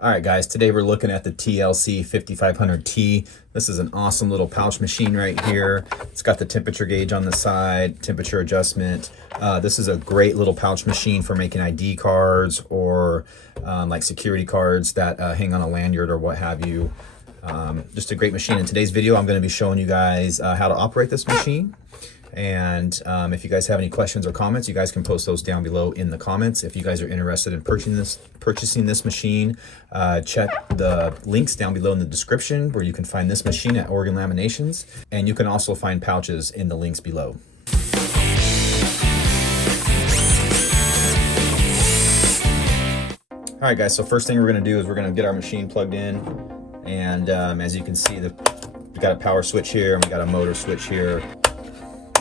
All right, guys, today we're looking at the TLC 5500T. This is an awesome little pouch machine right here. It's got the temperature gauge on the side, temperature adjustment. This is a great little pouch machine for making ID cards or like security cards that hang on a lanyard or what have you. Just a great machine. In today's video, I'm going to be showing you guys how to operate this machine. And if you guys have any questions or comments, you guys can post those down below in the comments. If you guys are interested in purchasing this machine, check the links down below in the description where you can find this machine at Oregon Laminations. And you can also find pouches in the links below. All right, guys, so first thing we're going to do is we're going to get our machine plugged in. And as you can see, we've got a power switch here and we got a motor switch here.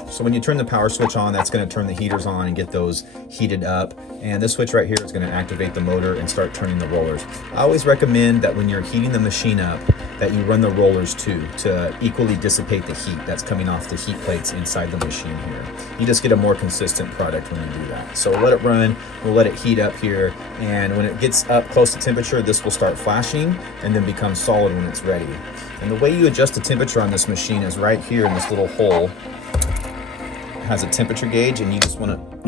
So when you turn the power switch on, that's going to turn the heaters on and get those heated up. And this switch right here is going to activate the motor and start turning the rollers. I always recommend that when you're heating the machine up, that you run the rollers too, to equally dissipate the heat that's coming off the heat plates inside the machine here. You just get a more consistent product when you do that. So we'll let it run, we'll let it heat up here, and when it gets up close to temperature, this will start flashing and then become solid when it's ready. And the way you adjust the temperature on this machine is right here in this little hole. Has a temperature gauge, and you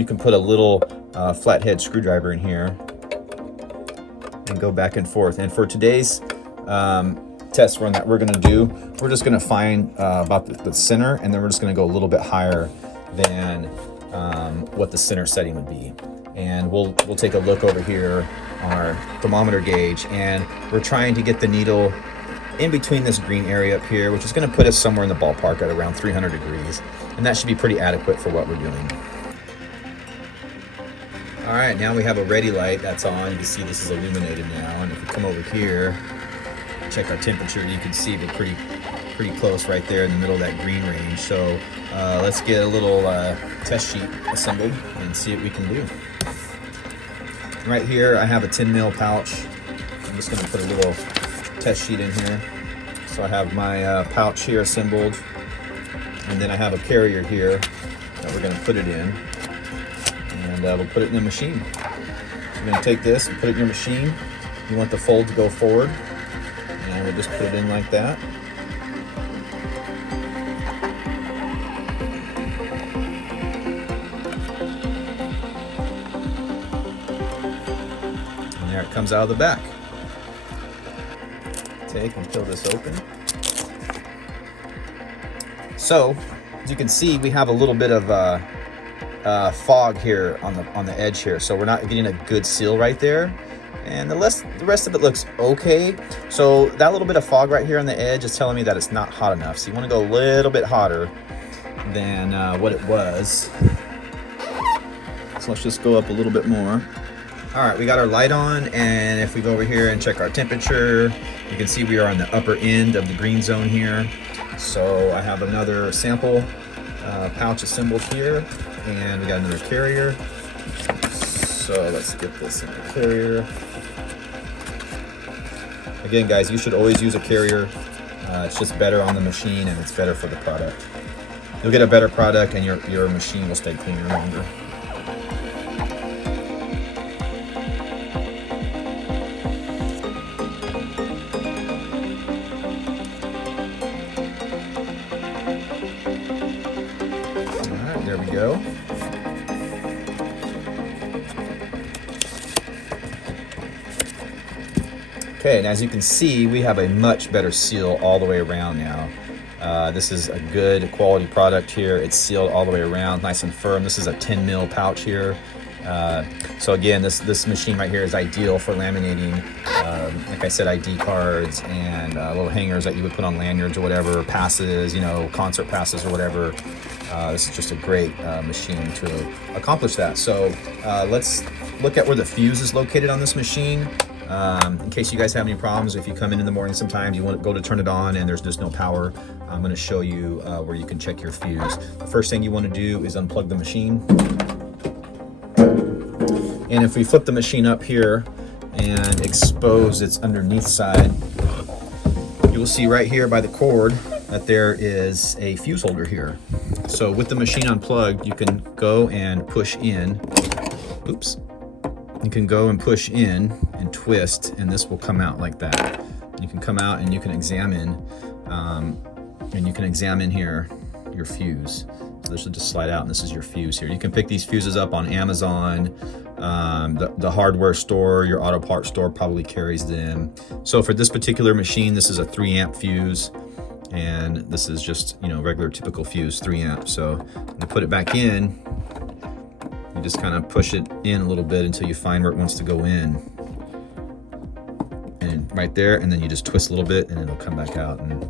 can put a little flathead screwdriver in here and go back and forth. And for today's test run that we're going to do, we're just going to find about the center, and then we're just going to go a little bit higher than what the center setting would be. And we'll take a look over here on our thermometer gauge, and we're trying to get the needle in between this green area up here, which is going to put us somewhere in the ballpark at around 300 degrees. And that should be pretty adequate for what we're doing. All right, now we have a ready light that's on. You can see this is illuminated now. And if we come over here, check our temperature, you can see we're pretty close right there in the middle of that green range. So let's get a little test sheet assembled and see what we can do. Right here, I have a 10 mil pouch. I'm just gonna put a little test sheet in here. So I have my pouch here assembled. And then I have a carrier here that we're going to put it in, and we'll put it in the machine. You're going to take this and put it in your machine. You want the fold to go forward, and we'll just put it in like that. And there it comes out of the back. Take and peel this open. So, as you can see, we have a little bit of fog here on the edge here, so we're not getting a good seal right there. And the rest of it looks okay. So that little bit of fog right here on the edge is telling me that it's not hot enough. So you want to go a little bit hotter than what it was. So let's just go up a little bit more. All right, we got our light on, and if we go over here and check our temperature, you can see we are on the upper end of the green zone here. So I have another sample pouch assembled here, and we got another carrier. So let's get this in the carrier. Again, guys, you should always use a carrier. It's just better on the machine, and it's better for the product. You'll get a better product, and your machine will stay cleaner longer. There we go. Okay, and as you can see, we have a much better seal all the way around now. This is a good quality product here. It's sealed all the way around, nice and firm. This is a 10 mil pouch here. So again, this machine right here is ideal for laminating, like I said, ID cards and little hangers that you would put on lanyards or whatever, passes, concert passes or whatever. This is just a great machine to accomplish that. So let's look at where the fuse is located on this machine. In case you guys have any problems, if you come in the morning sometimes, you want to go to turn it on and there's just no power, I'm going to show you where you can check your fuse. The first thing you want to do is unplug the machine. And if we flip the machine up here and expose its underneath side, you will see right here by the cord that there is a fuse holder here. So with the machine unplugged, you can go and push in. Oops. You can go and push in and and twist, and this will come out like that. You can come out and you can examine, here your fuse. So this will just slide out, and this is your fuse here. You can pick these fuses up on Amazon. The hardware store, your auto parts store probably carries them. So for this particular machine, this is a 3 amp fuse, and this is just, you know, regular typical fuse, 3 amp. So to put it back in, you just kind of push it in a little bit until you find where it wants to go in. And right there, and then you just twist a little bit and it'll come back out. And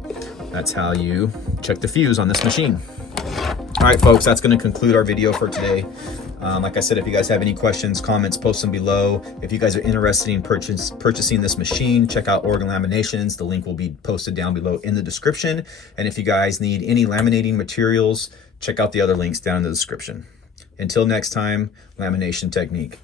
that's how you check the fuse on this machine. All right, folks, that's going to conclude our video for today. Like I said, if you guys have any questions, comments, post them below. If you guys are interested in purchasing this machine, check out Oregon Laminations. The link will be posted down below in the description. And if you guys need any laminating materials, check out the other links down in the description. Until next time, lamination technique.